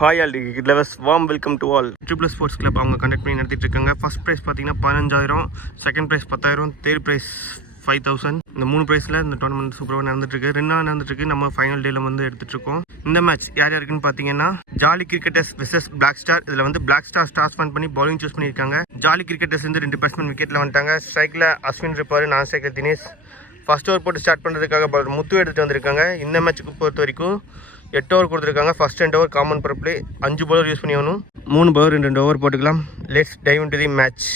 Hi all lovers warm welcome to all. Triple sports club அவங்க conduct பண்ணி நடத்திட்டு இருக்காங்க. ஃபர்ஸ்ட் ப்ரைஸ் பார்த்தீங்கன்னா 15,000, செகண்ட் ப்ரைஸ் 10,000, தேர்ட் ப்ரைஸ் 5,000. இந்த 3 ப்ரைஸில் இந்த டோர்னமெண்ட் சூப்பராக நடந்துட்டுருக்கு. 2 நாள் நடந்துட்டுருக்கு. நம்ம ஃபைனல் டேல வந்து எடுத்துகிட்ருக்கோம். இந்த மேட்ச் யார் யாருக்குன்னு பார்த்தீங்கன்னா Jolly Cricketers versus Black Star. இதில் வந்து பிளாக் ஸ்டார் ஸ்டார்ஸ் ஃபன் பண்ணி பவுலிங் சூஸ் பண்ணியிருக்காங்க. ஜாலி கிரிக்கெட்டர்ஸ் வந்து 2 பேட்ஸ்மேன் விக்கெட்டில் வந்துட்டாங்க. ஸ்ட்ரைக்கில் அஸ்வின் இருப்பார், நான் ஸ்ட்ரைக்கில் தினேஷ். ஃபர்ஸ்ட் ஓவர் போட்டு ஸ்டார்ட் பண்ணுறதுக்காக முத்து எடுத்துகிட்டு வந்திருக்காங்க. இந்த மேட்ச்சுக்கு பொறுத்த வரைக்கும் 8 ஓவர் கொடுத்துருக்காங்க. First 2 over common power play, 5 bowler use பண்ணி ஆகணும். 3 பவுலர் 2 ஓவர் போட்டுக்கலாம். Let's dive into the match.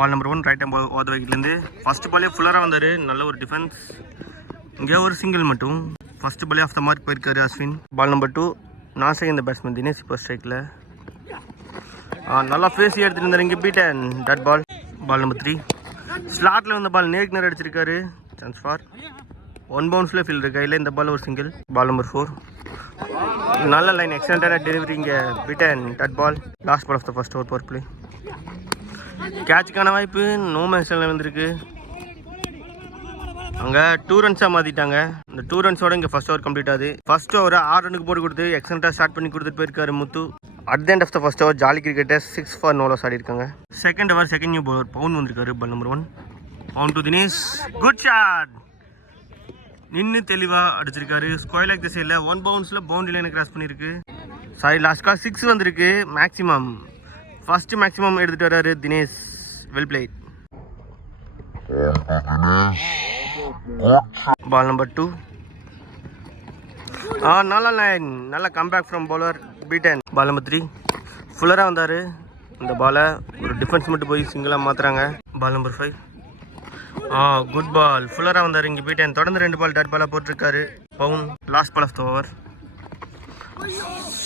Ball number 1 right hand ball ஓத வைக்கிலேருந்து ஃபர்ஸ்ட் பாலே ஃபுல்லராக வந்தார். நல்ல ஒரு டிஃபென்ஸ். இங்கே ஒரு சிங்கிள் மட்டும். ஃபர்ஸ்ட் பாலே ஆஃப் த மார்க் போயிருக்காரு அஸ்வின். பால் நம்பர் 2 நான் செகண்ட் பேட்ஸ்மேன் தினேஷ் இப்போ ஸ்ட்ரைக்கில். நல்லா ஃபேஸி எடுத்துகிட்டு இருந்தார். இங்கே beaten dot ball. Ball number 3 ஸ்லாட்டில் வந்த பால் நேருக்கு நேரம் அடிச்சிருக்காரு. சான்ஸ் ஃபார் 1 பவுன்ஸில் ஃபீல்டு இருக்கா இல்லை. இந்த பால் ஒரு சிங்கிள். பால் நம்பர் 4 நல்ல லைன், எக்ஸலண்டான டெலிவரி. இங்கே beaten dot ball. Last ball of the first over power play. கேட்சுக்கான வாய்ப்பு நோ மேக்ஸில் வந்திருக்கு. அங்கே 2 ரன்ஸாக மாற்றிட்டாங்க. இந்த 2 ரன்ஸோட இங்கே ஃபர்ஸ்ட் ஓவர் கம்ப்ளீட் ஆகுது. ஃபர்ஸ்ட் ஓவரை 6 ரனுக்கு போட்டு கொடுத்து எக்ஸலண்டாக ஸ்டார்ட் பண்ணி கொடுத்துட்டு போயிருக்காரு Muthu. At the end of the first over jolly cricketers 6 for no loss ஆடி இருக்காங்க. Second over second new bowler Pavun வந்திருக்காரு. பால் நம்பர் 1 பவுன் டு தினேஷ். Good shot. நின்று தெளிவாக அடிச்சிருக்காரு. ஸ்கொயர் லைக் திசையில் 1 பவுன்ஸில் பவுண்டரி லைனை கிராஸ் பண்ணியிருக்கு. சாரி, லாஸ்ட் கால் 6 வந்திருக்கு. மேக்ஸிமம் ஃபர்ஸ்ட் மேக்ஸிமம் எடுத்துகிட்டு வர்றாரு Dinesh. Well played. Ball number 2 நல்ல லைன், நல்ல comeback from bowler beaten. Ball number 3 ஃபுல்லராக வந்தார். இந்த பாலை ஒரு டிஃபென்ஸ் மட்டும் போய் சிங்கிளாக மாற்றுறாங்க. பால் நம்பர் 5 குட் பால். ஃபுல்லராக வந்தார். இங்கே பீட்டன் தொடர்ந்து 2 பால் டாட் பாலாக போட்டிருக்காரு. பவுன் last ball of the over.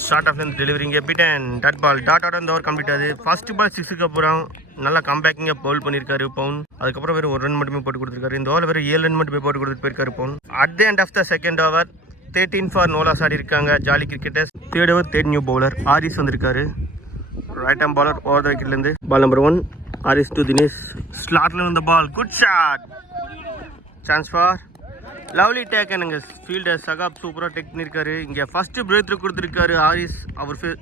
Short of length delivery. இங்கே பீட்டன் டாட் பால். டாட் இந்த ஓவர் கம்ப்ளீட் ஆகுது. ஃபர்ஸ்ட் பால் 6க்கு அப்புறம் நல்லா கம்பேக்கிங்காக பவுல் பண்ணியிருக்காரு பவுன். அதுக்கப்புறம் வெறும் 1 ரன் மட்டுமே போட்டு கொடுத்துருக்காரு. இந்த ஓவர் வெறும் 7 ரன் மட்டுமே போட்டு கொடுத்துட்டு போயிருக்காரு Pavun. At the end of the second over 13 for no loss ஆடி இருக்காங்க jolly cricketers. Third over third new bowler Haris வந்திருக்காரு. Right hand bowler over the விக்கெட்லேருந்து. Ball number 1 Haris to Dinesh. ஸ்லாட்டில் வந்த ball. Good shot. Chance for lovely டேக்கனுங்க. Fielder Sahab சூப்பராக take பண்ணியிருக்காரு. இங்கே ஃபர்ஸ்ட் பிரேக் த்ரூ கொடுத்துருக்காரு ஆரிஸ்.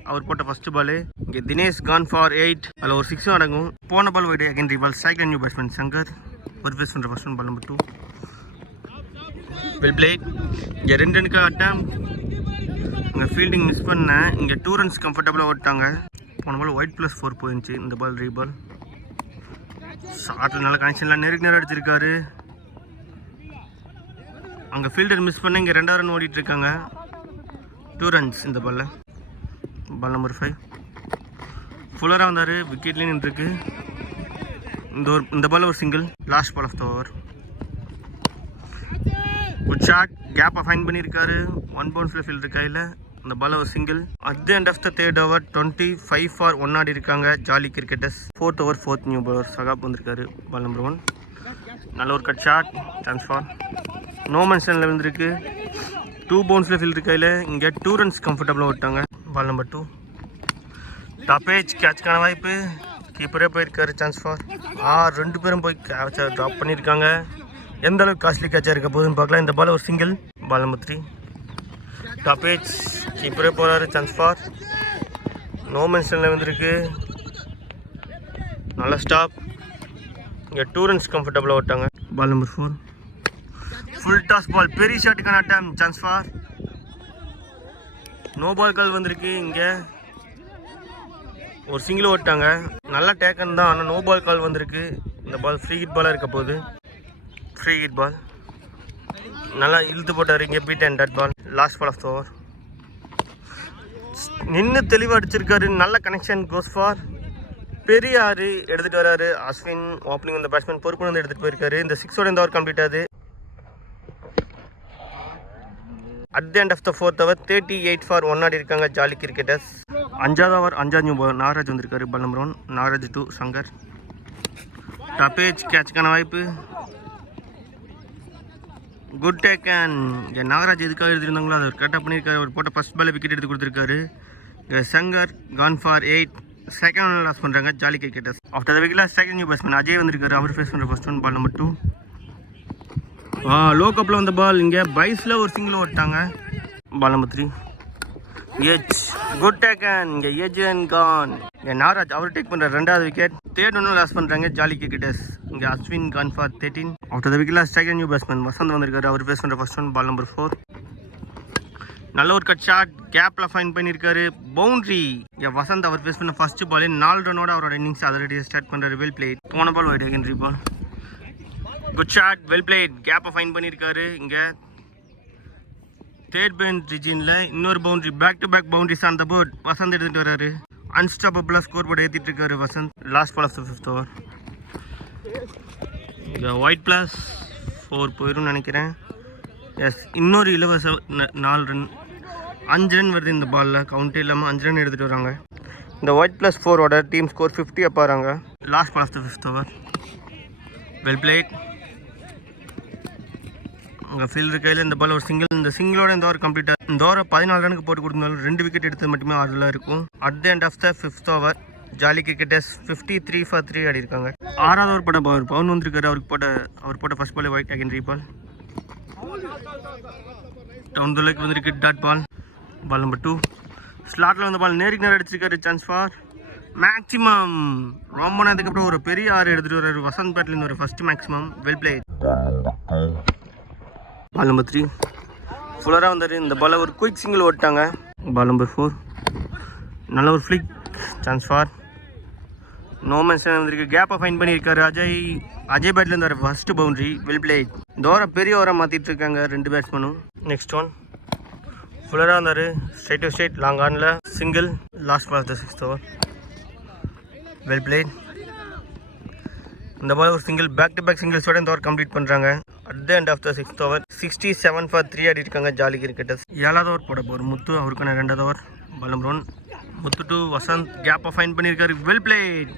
அவர் போட்ட ஃபர்ஸ்ட் பால். இங்கே தினேஷ் கான் ஃபார் 8. அதில் ஒரு 6 அடங்கும். போன ball wide secondary ball. Second new batsman Shankar ஒரு பேஸ் பண்ணுற first ball number 2 well played. இங்கே 2 ரனுக்கு அட்டம். இங்கே ஃபீல்டிங் மிஸ் பண்ணேன். இங்கே 2 ரன்ஸ் கம்ஃபர்டபுளாக ஓட்டாங்க. போன பால் ஒயிட் +4 போயிருந்துச்சு. இந்த பால் ரீபால். ஷார்ட்டில் நல்ல கனெக்ஷன்லாம் நேருக்கு நேரம் அடிச்சிருக்காரு. அங்கே ஃபீல்டர் மிஸ் பண்ண இங்கே 2 ரன் ஓடிட்டுருக்காங்க. 2 ரன்ஸ் இந்த பாலில். பால் நம்பர் 5 ஃபுல்லராக வந்தார். விக்கெட்லேயும் நின்றுருக்கு. இந்த பால் ஒரு single. Last ball of the over. Good shot. கேப்பை ஃபைன் பண்ணியிருக்காரு. 1 பவுன்ஸில் ஃபீல்டு கையில். இந்த பால் ஒரு single. At the end of the third over 25 for 1 ஆடி இருக்காங்க jolly cricketers. Fourth over fourth new bowler Sahab வந்திருக்காரு. பால் நம்பர் 1 நல்ல ஒரு cut shot. Chance for no மென்ஷனில் விழுந்திருக்கு. 2 பவுன்ஸில் ஃபீல்டு கையில். இங்கே 2 ரன்ஸ் கம்ஃபர்டபுளாக விட்டாங்க. பால் நம்பர் 2 டாப்பேஜ் கேட்சுக்கான வாய்ப்பு. கீப்பரே போயிருக்காரு. சான்ஸ் ஃபார் 2 பேரும் போய் கேட்சை ட்ராப் பண்ணியிருக்காங்க. எந்த அளவுக்கு காஸ்ட்லி கேட்சாக இருக்க போகுதுன்னு பார்க்கலாம். இந்த பால் ஒரு சிங்கிள். பால் நம்பர் 3 டாப்பேஜ் கீப்பரே போகிறாரு. சான்ஸ் ஃபார் நோ மென்ஷனில் வந்திருக்கு. நல்ல ஸ்டாப். இங்கே 2 ரன்ஸ் கம்ஃபர்டபுளாக விட்டாங்க. Ball number 4 full toss ball. பெரிய ஷாட்டுக்கான attempt. Chance for no ball call வந்திருக்கு. இங்கே ஒரு சிங்கிள் ஓட்டாங்க. நல்லா டேக்கன் தான், ஆனால் நோ பால் கால் வந்திருக்கு. இந்த பால் ஃப்ரீ ஹிட் பாலாக இருக்க போகுது. Free hit ball. நல்லா இழுத்து போட்டார். இங்கே beaten dot ball. Last ball of the over. நின்று தெளிவாக அடிச்சிருக்காரு. நல்ல கனெக்ஷன். கோஸ் ஃபார் பெரிய 6 எடுத்துகிட்டு வராரு அஸ்வின். ஓப்பனிங் இந்த பேட்ஸ்மேன் பொறுப்பு வந்து எடுத்துகிட்டு போயிருக்காரு. இந்த 6ஓட இந்த ஓவர் கம்ப்ளீட் ஆகுது. At the end of the fourth over 38 for 1 ஆடி இருக்காங்க ஜாலி கிரிக்கெட்டர்ஸ். 5வது ஓவர் 5வது நியூ பவுலர் நாகராஜ் வந்திருக்காரு. Ball number 1 Nagaraj to Shankar. Top edge கேட்சுக்கான வாய்ப்பு. Good taken. இங்கே நாகராஜ் எதுக்காக எடுத்துருந்தாங்களோ அதை கரெக்டாக பண்ணியிருக்காரு. அவர் போட்ட ஃபர்ஸ்ட் பால் விக்கெட் எடுத்து கொடுத்துருக்காரு. Shankar gone for 8. Second loss பண்ணுறாங்க jolly cricketers. After the wicket second new batsman Ajay வந்திருக்காரு. அவர் ஃபேஸ் பண்ணுற first one. Ball number 2 low கப்பில் வந்த பால் இங்கே பைஸில் ஒரு சிங்கிள் ஓட்டாங்க. Ball number 3 edge good taken. இங்கே ஏஜ் அண்ட் கான். இங்கே நாராஜ் அவர் டேக் பண்ணுற 2வது விக்கெட். தேர்ட் ஒன்றும் லாஸ் பண்ணுறாங்க ஜாலி கிரிக்கெட்டர்ஸ். இங்கே Ashwin gone for 13. After the wicket striker new batsman Vasanth வந்திருக்காரு. அவர் பேஸ் பண்ணுற ஃபர்ஸ்ட் ஒன். பால் நம்பர் 4 நல்ல ஒரு கட் ஷாட் கேப்பில் ஃபைன் பண்ணியிருக்காரு. பவுண்ட்ரி. இங்கே வசந்த் அவர் பேஸ் பண்ண ஃபர்ஸ்ட் பால் 4 ரனோட அவரோட இன்னிங்ஸ் ஆல்ரெடி ஸ்டார்ட் பண்ணுறாரு. Well played. போன ball wide secondary ball. Good shot well played. கேப்பை ஃபைன் பண்ணியிருக்காரு. இங்கே தேர்ட் பெஞ்ச் ரீஜனில் இன்னொரு boundary. Back to back boundaries on the board. Vasanth எடுத்துகிட்டு வராரு. அன்ஸ்டாப்பபிளாக ஸ்கோர் போர்டு ஏற்றிட்டு இருக்காரு Vasanth. Last ball of the 5th over. இங்கே ஒயிட் ப்ளஸ் 4 போயிடும் நினைக்கிறேன். எஸ் இன்னொரு இலவச 4 ரன் 5 ரன் வருது இந்த பாலில். கவுண்டே இல்லாமல் 5 ரன் எடுத்துகிட்டு வராங்க. இந்த ஒயிட் ப்ளஸ் 4ஓட டீம் ஸ்கோர் 50 அப் ஆகிறாங்க. Last ball of the 5th over. Well played. உங்கள் ஃபீல்டர் கையில் இந்த பால் ஒரு சிங்கிள். இந்த சிங்கிளோட இந்த ஓவர் கம்ப்ளீட்டாக. இந்த ஓவரை 14 ரனுக்கு போட்டு கொடுத்தாலும் 2 விக்கெட் எடுத்தது மட்டுமே ஆறுதலாக இருக்கும். At the end of the 5th over jolly Cricketers 53 for 3 ஆடி இருக்காங்க. 6வது ஓவர் போட்ட பவர் பவுன் வந்திருக்காரு. அவர் போட்ட first ball wide secondary ball. Down the leg வந்திருக்கு டாட் பால். பால் நம்பர் 2 ஸ்லாட்டில் வந்த பால் நேருக்கு நேரம் அடிச்சிருக்காரு. Chance for maximum. ரொம்ப நேரத்துக்கு அப்புறம் ஒரு பெரிய 6 எடுத்துகிட்டு வர்றாரு வசந்த் பேட்லேருந்து ஒரு first maximum. Well played. Ball number 3 ஃபுல்லராக வந்தார். இந்த பாலை ஒரு குயிக் சிங்கிள் ஓட்டாங்க. பால் நம்பர் 4 நல்ல ஒரு flick. Chance for no mention வந்திருக்கு. கேப்பை ஃபைன் பண்ணியிருக்காரு அஜய் பேட்லேருந்து வர ஃபர்ஸ்ட் பவுண்டரி. Well played. இந்த ஓவரை பெரிய ஓவராக மாற்றிட்டு இருக்காங்க 2 பேட்ஸ்மேனும். நெக்ஸ்ட் ஒன் ஃபுல்லராக வந்தார். ஸ்ட்ரைட் டு ஸ்ட்ரைட் லாங் ஆனில் single. Last ball of the 6th over. Well played. இந்த பால் ஒரு சிங்கிள். பேக் டு பேக் சிங்கிள்ஸோட இந்த ஓவர் கம்ப்ளீட் பண்ணுறாங்க. At the end of the 6th over 67 for 3 ஆடி இருக்காங்க ஜாலி கிரிக்கெட்டர்ஸ். 7வது ஓவர் போட போகிற முத்து அவருக்கான 2வது over. Ball number 1 Muthu to Vasanth. கேப்பை ஃபைன் பண்ணியிருக்காரு. Well plate.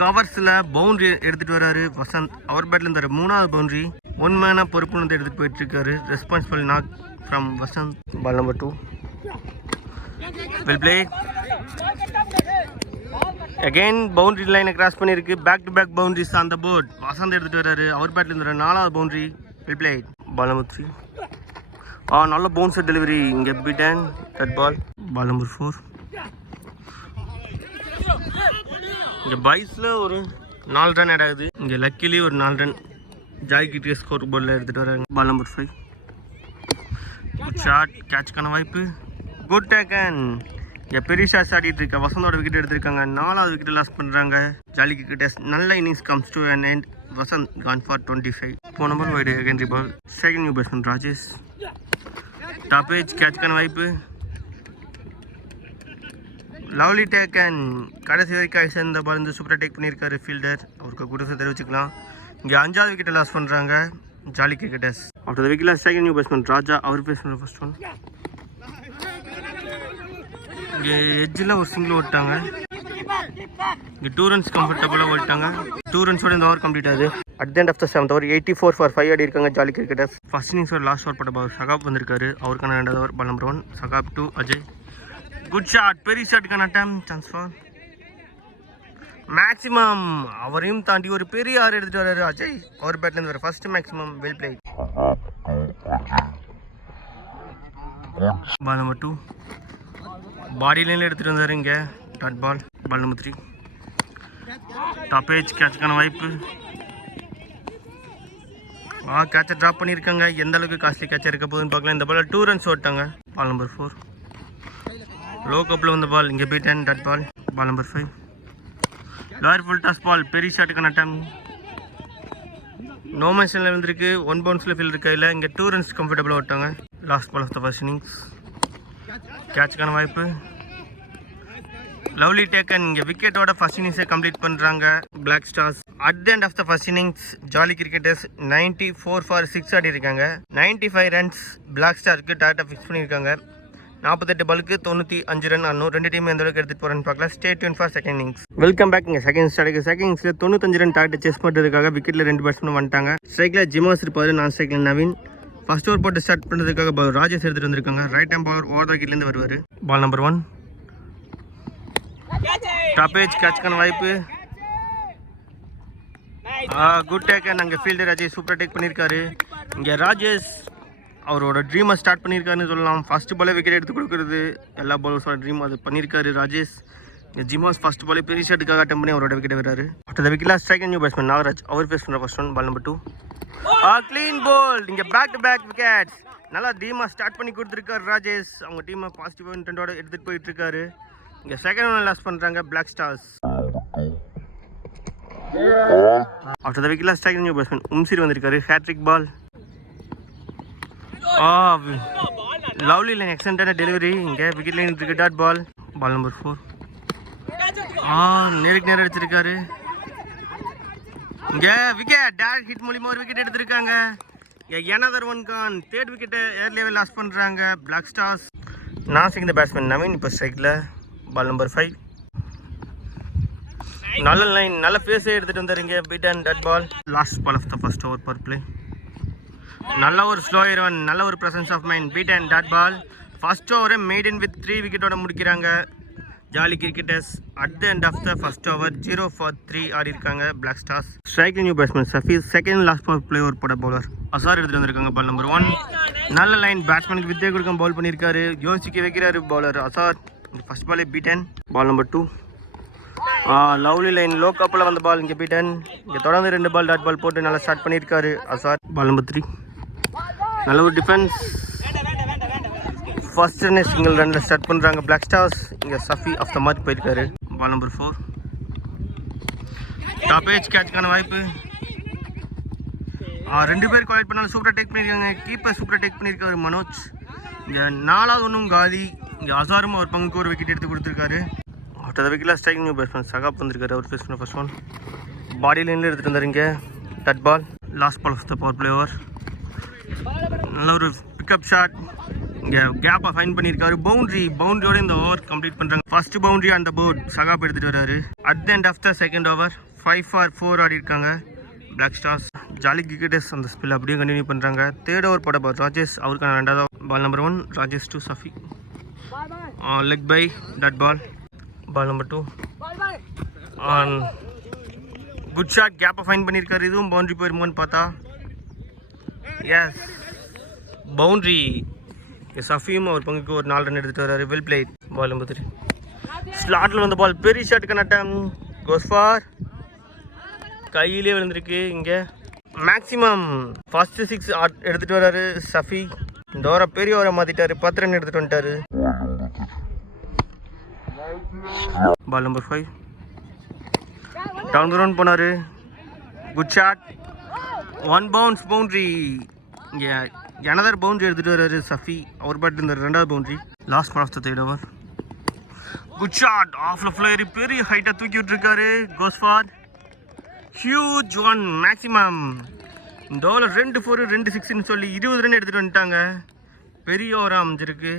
கவர்ஸில் பவுண்ட்ரி எடுத்துகிட்டு வர்றாரு வசந்த். அவர் பேட்டில் இருந்தார் 3வது பவுண்ட்ரி. ஒன்மையான பொறுப்பு வந்து எடுத்துகிட்டு போயிட்டுருக்காரு. Responsible knock from Vasanth. Ball number 2 well played. Again boundary லைனை கிராஸ் பண்ணியிருக்கு. Back to back boundaries on the board. Vasanth எடுத்துகிட்டு வர்றாரு. அவர் பேட்டில் இருந்தார் 4வது boundary. Well played. Ball number 3 நல்ல பவுன்சர் டெலிவரி. இங்கே beaten that ball. Ball number 4 இங்கே பைஸில் ஒரு 4 ரன் ஆட் ஆகுது. இங்கே லக்கிலி ஒரு 4 ரன் ஜாய் கிரிக்கெட் ஸ்கோர் போர்டில் எடுத்துகிட்டு வராங்க. Ball number 5 good shot. கேட்சுக்கான வாய்ப்பு. Good taken. இங்கே பெரிய ஷாட்ஸ் ஆடிட்டு இருக்க வசந்தோட விக்கெட் எடுத்திருக்காங்க. 4வது விக்கெட் லாஸ் பண்ணுறாங்க ஜாலி கிரிக்கெட்டர்ஸ். நல்ல innings comes to an end. Vasanth gone for 25. போன ball wide secondary ball. Second new batsman Rajesh. Top edge கேட்சுக்கான வாய்ப்பு. Lovely taken. கடைசி வரைக்கும் சேர்ந்த பால் வந்து சூப்பராக டேக் பண்ணியிருக்காரு ஃபீல்டர். அவருக்கு கூட தெரிவிச்சுக்கலாம். இங்கே 5வது விக்கெட்டை லாஸ் பண்ணுறாங்க jolly cricketers. After the wicket second new batsman Raja அவர் பேஸ் பண்ணுற ஃபர்ஸ்ட் ஒன். இங்கே எட்ஜில் ஒரு சிங்கிள் ஓட்டாங்க. இங்கே 2 runs கம்ஃபர்டபுளாக ஓட்டாங்க. 2 runsோட இந்த ஓவர் கம்ப்ளீட் ஆகுது. At the end of the 7th over 84 for 5 ஆடி இருக்காங்க ஜாலி கிரிக்கெட்டர்ஸ். ஃபர்ஸ்ட் இன்னிங்ஸோட லாஸ்ட் ஓவர் போட்ட பால் சகாப் வந்திருக்காரு. அவருக்கான 2வது over. Ball number 1 Sahab to Ajay. Good shot. பெரிய ஷாட்டுக்கான அட்டம். Chance for maximum. அவரையும் தாண்டி ஒரு பெரிய 6 எடுத்துகிட்டு வர்றாரு அஜய். அவர் பேட்லேருந்து வர first maximum. Well played. Ball number 2 body லைனில் எடுத்துகிட்டு வந்தார் இங்கே dot ball. Ball number 3 top edge கேட்சுக்கான வாய்ப்பு. கேட்சை ட்ராப் பண்ணியிருக்காங்க. எந்த அளவுக்கு காஸ்ட்லி கேட்சாக இருக்க போகுதுன்னு பார்க்கலாம். இந்த பால் 2 runs ஓட்டாங்க. பால் நம்பர் 4 லோ கப்பில் வந்த பால். இங்கே beaten dot ball. Ball number 5 lower full toss ball. பெரிய ஷாட்டுக்கான டைம். நோ மென்ஷனில் வந்துருக்கு. 1 bounceல ஃபீல்டர் கையில். இங்கே 2 runs கம்ஃபர்டபுளாக ஓட்டாங்க. Last ball of the first innings. கேட்சுக்கான வாய்ப்பு. Lovely taken. இங்கே விக்கெட்டோட ஃபர்ஸ்ட் இன்னிங்ஸை கம்ப்ளீட் பண்ணுறாங்க black stars. At the end of the first innings jolly cricketers 94 for 6 ஆடி இருக்காங்க. 95 runs பிளாக் ஸ்டாருக்கு டார்கெட்டை ஃபிக்ஸ் பண்ணியிருக்காங்க. 48 பாலுக்கு 95 ரன் ஆனும். 2 டீம் எந்த அளவுக்கு எடுத்துகிட்டு போகிறேன்னு பார்க்கலாம். Stay tuned for second innings. Welcome back. இங்கே செகண்ட் ஸ்டார்ட்டுக்கு செகண்ட் இன்னிங்ஸில் 95 ரன் டார்கெட் செஸ் பண்ணுறதுக்காக விக்கெட்டில் 2 பேட்ஸ்மேன் வந்துட்டாங்க. ஸ்ட்ரைக்கில் ஜிமாஸ் இருப்பார். நான் ஸ்ட்ரைக்கில் நவீன். ஃபர்ஸ்ட் ஓவர் போட்டு ஸ்டார்ட் பண்ணுறதுக்காக ராஜேஷ் எடுத்துகிட்டு வந்திருக்காங்க. Right hand bowler over the விக்கெட்லேருந்து வருவார். பால் நம்பர் 1 டாப் ஏஜ் கேட்சுக்கான வாய்ப்பு. Good taken. அங்கே ஃபீல்டர் ராஜேஷ் சூப்பராக டேக் பண்ணியிருக்காரு. இங்கே ராஜேஷ் அவரோட ட்ரீமை ஸ்டார்ட் பண்ணியிருக்காருன்னு சொல்லலாம். ஃபஸ்ட்டு பாலே விக்கெட் எடுத்து கொடுக்குறது எல்லா பாலர்ஸோட ட்ரீம் அது பண்ணியிருக்காரு ராஜேஷ். இங்கே ஜிமாஸ் ஃபஸ்ட் பாலே பெரிய ஷாட்டுக்காக அட்டம் பண்ணி அவரோட விக்கெட் வராரு. After the wicket strike new batsman Nagaraj. அவர் ஃபேஸ் பண்ணுற first one ball number 2. Clean bowled. இங்கே பேக் டு பேக் விக்கெட்ஸ். நல்லா ட்ரீமாக ஸ்டார்ட் பண்ணி கொடுத்துருக்காரு ராஜேஷ். அவங்க டீமை பாசிட்டிவ் இன்டென்டோட எடுத்துகிட்டு போயிட்டுருக்காரு. இங்கே செகண்ட் ஒன் லாஸ் பண்ணுறாங்க black stars. After the wicket strike new batsman உம்சிர் வந்திருக்காரு. Hat trick ball. லவ்லி லைன் எக்ஸலண்டான டெலிவரி. இங்கே விக்கெட் லைன் இருக்கு. Dot ball. Ball number 4. நேருக்கு நேரம் அடிச்சிருக்காரு. இங்கே விக்கெட் டேரக்ட் ஹிட் மூலியமாக ஒரு விக்கெட் எடுத்திருக்காங்க. another one gone. தேர்ட் விக்கெட்டை ஏர்லியாவே லாஸ் பண்ணுறாங்க பிளாக் ஸ்டார்ஸ். நாசிங் இந்த பேட்ஸ்மேன் நவீன் இப்போ ஸ்ட்ரைக்கில். Ball number 5. நல்ல லைன் நல்ல ஃபேஸே எடுத்துகிட்டு வந்துடுறீங்க. Beat and dot ball. Last ball of the first over power play. நல்ல ஒரு ஸ்லோ ரன், நல்ல ஒரு presence of mind. Beat and dot ball. First ஓவரை மெய்டன் வித் 3 விக்கெட்டோட முடிக்கிறாங்க jolly cricketers. At the end of the first over 0 for 3 ஆடி இருக்காங்க black stars. Strike new batsman சஃபீஸ். செகண்ட் லாஸ்ட் பவர் பிளே ஒரு போட பவுலர் அசார் எடுத்துகிட்டு வந்திருக்காங்க. Ball number 1. நல்ல லைன் பேட்ஸ்மேனுக்கு வித்தே கொடுக்க பவுல் பண்ணியிருக்காரு. யோசிக்க வைக்கிறாரு பவுலர் அசார். ஃபர்ஸ்ட் பாலே beaten. Ball number 2. Lovely line low கப்பில் வந்த பால். இங்கே பீட்டன். இங்கே தொடர்ந்து 2 பால் டாட் பால் போட்டு நல்லா ஸ்டார்ட் பண்ணியிருக்காரு அசார். பால் நம்பர் 3. நல்ல ஒரு டிஃபென்ஸ். ஃபர்ஸ்ட் ரன் சிங்கிள் ரன்னில் ஸ்டார்ட் பண்ணுறாங்க பிளாக் ஸ்டார்ஸ். இங்கே சஃபி ஆஃப் த மேட்ச் போயிருக்காரு. Ball number 4. டாப் ஏஜ் கேட்சுக்கான வாய்ப்பு. 2 பேர் குவாலிட் பண்ணாலும் சூப்பராக டேக் பண்ணியிருக்காங்க. கீப்பர் சூப்பராக டேக் பண்ணியிருக்காரு மனோஜ். இங்கே 4வது ஒன்றும் காலி. இங்கே அசாரும் அவர் பங்குக்கு ஒரு விக்கெட் எடுத்து கொடுத்துருக்காரு. ஆஃப்டர் த விக்கெட்டில் ஸ்ட்ரைக் நியூ பேட்ஸ்மேன் சகாப் வந்திருக்காரு. அவர் ஃபேஸ் பண்ண ஃபர்ஸ்ட் ஒன் பாடி லைனில் எடுத்துகிட்டு வந்தார். இங்கே dot ball. Last ball of the power play over. நல்ல ஒரு பிக்கப் ஷாட். இங்கே கேப்பை ஃபைன் பண்ணியிருக்காரு. பவுண்டரியோட இந்த ஓவர் கம்ப்ளீட் பண்ணுறாங்க. ஃபர்ஸ்ட் பவுண்டரி அந்த போர்ட் சகாப் எடுத்துகிட்டு வர்றாரு. At the end of the second over 5 for 4 ஆடி இருக்காங்க பிளாக் ஸ்டார்ஸ். ஜாலி கிரிக்கெட்டர்ஸ் அந்த ஸ்பில் அப்படியே கண்டினியூ பண்ணுறாங்க. தேர்ட் ஓவர் போட பால் ராஜேஷ். அவருக்கான 2வது ball number 1. Rajesh to Safi. Leg bye dot ball. Ball number 2. Good shot. கேப்பை ஃபைன் பண்ணியிருக்காரு. இதுவும் பவுண்டரி போயிருமோன்னு பார்த்தா எஸ் பவுண்ட்ரி. சஃபியும் அவர் பங்குக்கு ஒரு 4 ரன் எடுத்துகிட்டு வர்றாரு. Well played. Ball number 3. ஸ்லாட்டில் வந்த பால் பெரிய ஷாட்டுக்கு நட்டம். Goes far. கையிலே விழுந்திருக்கு. இங்கே மேக்ஸிமம் ஃபர்ஸ்ட் 6 எடுத்துகிட்டு வர்றாரு சஃபி. இந்த ஓவரை பெரிய ஓவரை மாற்றிட்டாரு. 10 ரன் எடுத்துகிட்டு வந்துட்டாரு. Ball number 5. Down the run போனார். Good shot. 1 bounce boundary. இங்கே another பவுண்ட்ரி எடுத்துகிட்டு வர்றாரு சஃபி. அவர் பேட் இந்த 2வது boundary. Last ball of the third over. Good shot. ஆஃப்ல ஃப்ளேயர் பெரிய ஹைட்டாக தூக்கி விட்டுருக்காரு. Goes far. Huge one maximum. இந்த ஓவரில் 2 4 2 6ன்னு சொல்லி 20 ரன் எடுத்துகிட்டு வந்துட்டாங்க. பெரிய ஓவராக அமைஞ்சிருக்கு.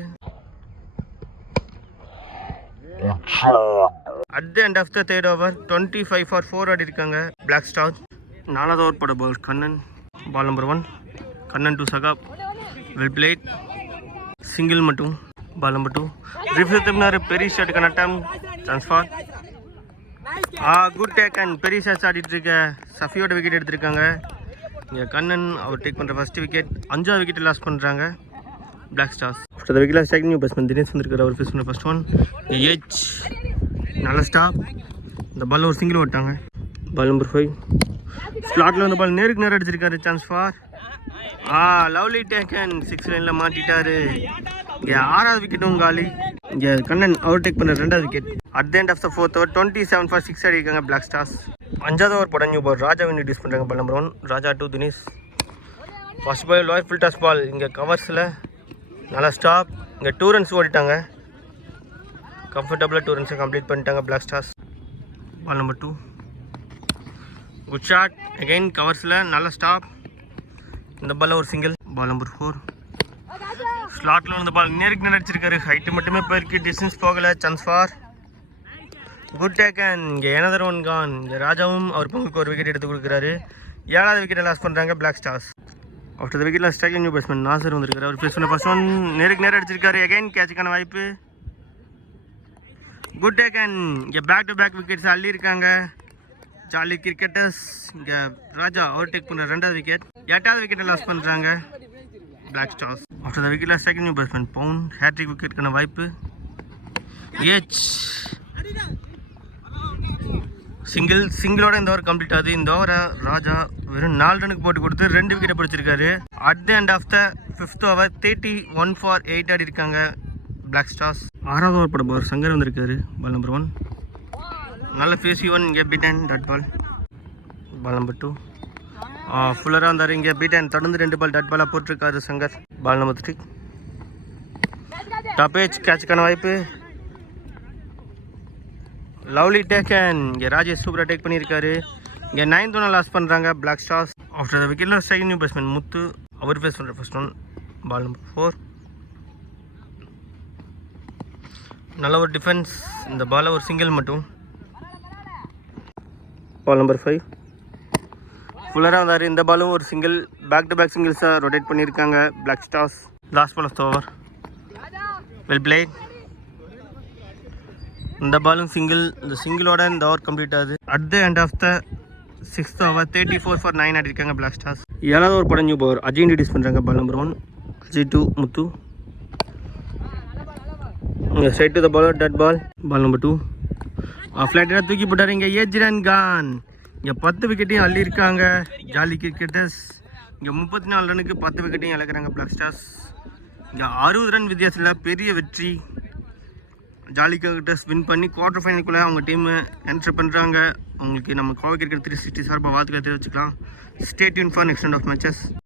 At the end of the third over 25 for 4 ஆடி இருக்காங்க பிளாக் ஸ்டார். 4வது ஓவர் போட bowl Kannan. Ball number 1. Kannan to Saqib. Well played. Single மட்டும். Ball number 2. ரிஃப்ளெக்ட் பெரிய ஷாட் கனட்டம். ட்ரான்ஸ்ஃபார். குட் டேக் அண்ட் பெரிய ஷாட்ஸ் ஆடிட்டு இருக்க சஃபியோட விக்கெட் எடுத்திருக்காங்க. இங்கே கண்ணன் அவர் டேக் பண்ணுற ஃபர்ஸ்ட் விக்கெட். 5வது விக்கெட் லாஸ் பண்ணுறாங்க black stars. After the wicket strike new batsman Dinesh வந்திருக்காரு. அவர் ஃபேஸ் பண்ண ஃபர்ஸ்ட் ஒன் ஏஜ். நல்ல ஸ்டாப். இந்த பால் ஒரு சிங்கிள் ஓட்டாங்க. Ball number 5. ஸ்லாட்டில் வந்த பால் நேருக்கு நேரம் அடிச்சிருக்காரு. Chance for. லவ்லி டேக்கன் 6 லைனில் மாட்டிட்டாரு. இங்கே 6வது விக்கெட்டும் காலி. இங்கே கண்ணன் அவர் டேக் பண்ண 2வது wicket. At the end of the 4th over 27 for 6 அடிக்காங்க பிளாக் ஸ்டார்ஸ். 5வது ஓவர் போட நியூ பால் ராஜாவை இன்ட்ரடியூஸ் பண்ணுறாங்க. Ball number 1. Raja to Dinesh. First ball lower full toss ball. இங்கே கவர்ஸில் நல்லா ஸ்டாப். இங்கே 2 runs ஓடிட்டாங்க. கம்ஃபர்டபுளாக 2 runs கம்ப்ளீட் பண்ணிட்டாங்க black stars. Ball number 2. Good shot. Again கவர்ஸில் நல்ல ஸ்டாப். இந்த பாலில் ஒரு சிங்கிள். பால் நம்பர் 4. ஸ்லாட்டில் வந்த பால் நேருக்கு நேரம் அடிச்சிருக்காரு. ஹைட்டு மட்டுமே போயிருக்கு. டிஸ்டன்ஸ் போகலை. Chance for. Good taken. இங்கே another one gone. இங்கே ராஜாவும் அவர் பங்குக்கு ஒரு விக்கெட் எடுத்து கொடுக்குறாரு. 7வது விக்கெட்டை லாஸ் பண்ணுறாங்க பிளாக் ஸ்டார்ஸ். ஆஃப்டர் த விக்கெட்டில் ஸ்ட்ரைக் நியூ பேட்ஸ்மேன் நாசர் வந்திருக்காரு. அவர் ஃபேஸ் பண்ண ஃபர்ஸ்ட் ஒன் நேருக்கு நேரம் அடிச்சிருக்காரு. அகைன் கேட்சுக்கான வாய்ப்பு. Good taken. இங்கே பேக் டு பேக் விக்கெட்ஸ் அள்ளி இருக்காங்க ஜாலி கிரிக்கெட்டர்ஸ் இங்கே ராஜா ஓவர்டேக் பண்ணுற 2வது விக்கெட். 8வது விக்கெட்டை லாஸ் பண்ணுறாங்க black stars. After the wicket second new batsman பவுன் ஹேட்ரிக் விக்கெட்டுக்கான வாய்ப்பு. ஏச் சிங்கிளோட இந்த ஓவர் கம்ப்ளீட் ஆகுது. இந்த ஓவரை ராஜா வெறும் 4 ரனுக்கு போட்டு கொடுத்து 2 விக்கெட்டை பிடிச்சிருக்காரு. At the end of the 5th over 31 for 8 ஆடி இருக்காங்க பிளாக் ஸ்டார்ஸ். 6வது ஓவர் பட பார் சங்கர் வந்திருக்காரு. பால் நம்பர் 1 நல்ல ஃபேஸ் ஒன் இங்கே beaten dot ball. Ball number 2 ஃபுல்லராக வந்தார். இங்கே பீட்டன் தொடர்ந்து 2 பால் டாட் பாலாக போட்டிருக்காரு Shankar. Ball number 3 top edge கேட்சுக்கான வாய்ப்பு. Lovely taken. இங்கே ராஜேஷ் சூப்பராக டேக் பண்ணியிருக்காரு. இங்கே 9th ஒன்று லாஸ் பண்ணுறாங்க பிளாக் ஸ்டார்ஸ். ஆஃப்டர் த விக்கெட்டில் செகண்ட் நியூ பேட்ஸ்மேன் முத்து அவர் ஃபேஸ் பண்ணுற ஃபர்ஸ்ட் ஒன். பால் நம்பர் 4 நல்ல ஒரு டிஃபென்ஸ். இந்த பாலை ஒரு சிங்கிள் மட்டும். பால் நம்பர் 5 ஃபுல்லராக வந்தார். இந்த பாலும் ஒரு சிங்கிள். பேக் டு பேக் சிங்கிள்ஸாக ரொட்டேட் பண்ணியிருக்காங்க black stars. Last ball of the over. Well played. இந்த பாலும் சிங்கிள். இந்த சிங்கிளோட இந்த ஓவர் கம்ப்ளீட் ஆகுது. At the end of the 6th over 34 for 9 ஆடி இருக்காங்க பிளாக் ஸ்டார்ஸ். 7வது ஓவர் படம் நியூ பவர் அஜய் இன்ட்ரடியூஸ் பண்ணுறாங்க. Ball number 1 Ajay 2 Muthu. இங்கே straight to the bowler dot ball. Ball number 2 ஃப்ளாட்டாக தூக்கி போட்டார். இங்கே ஏஜ்ரன் கான். இங்கே 10 விக்கெட்டையும் அள்ளியிருக்காங்க ஜாலி கிரிக்கெட்டர்ஸ். இங்கே 34 ரனுக்கு 10 விக்கெட்டையும் இழக்கிறாங்க பிளாக் ஸ்டார்ஸ். இங்கே 60 ரன் வித்தியாசத்தில் பெரிய வெற்றி. ஜாலி கிரிக்கெட்டர்ஸ் வின் பண்ணி குவார்டர் ஃபைனலுக்குள்ளே அவங்க டீமை என்ட்ரு பண்ணுறாங்க. அவங்களுக்கு நம்ம கோவை கிரிக்கெட் 360 சார்பாக வாழ்த்துக்களை தெரிவிச்சுக்கலாம். Stay tuned for next round of matches.